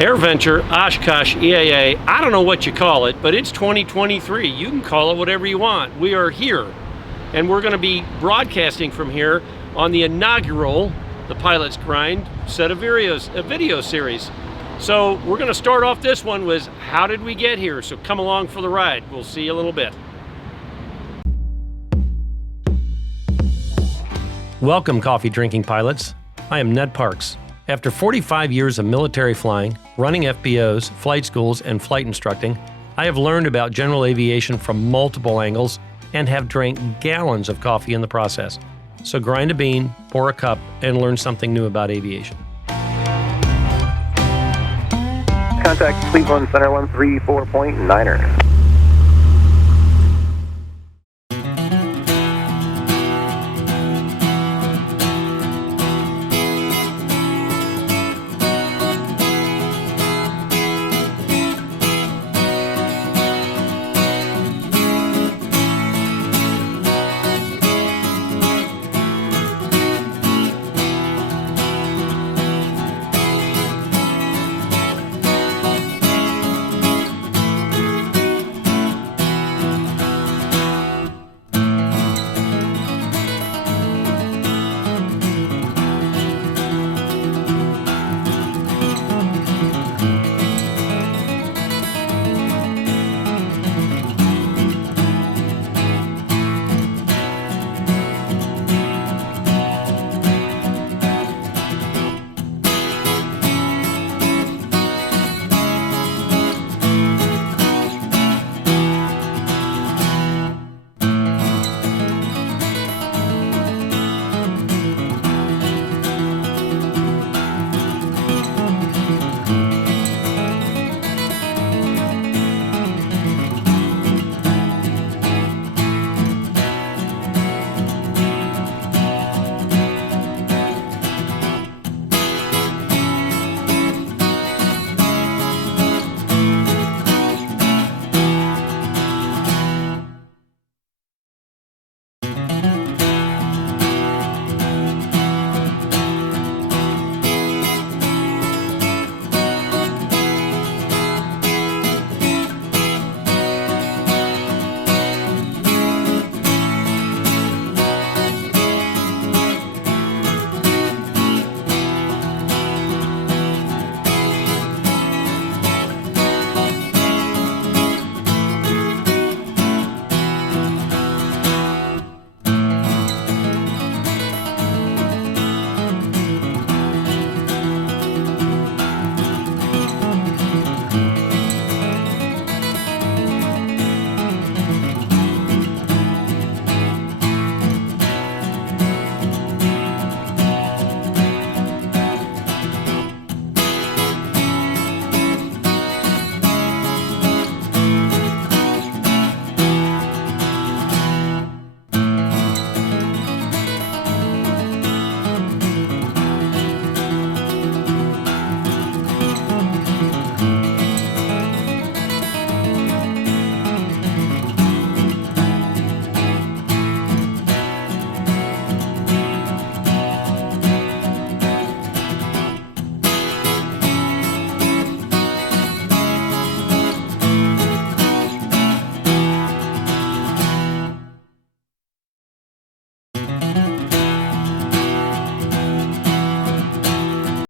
AirVenture, Oshkosh, EAA, I don't know what you call it, but it's 2023. You can call it whatever you want. We are here, and we're going to be broadcasting from here on the inaugural The Pilot's Grind set of videos, a video series. So we're going to start off this one with how did we get here? So come along for the ride. We'll see you a little bit. Welcome, coffee drinking pilots. I am Ned Parks. After 45 years of military flying, running FBOs, flight schools, and flight instructing, I have learned about general aviation from multiple angles and have drank gallons of coffee in the process. So grind a bean, pour a cup, and learn something new about aviation. Contact Fleet 1 Center 134.9er.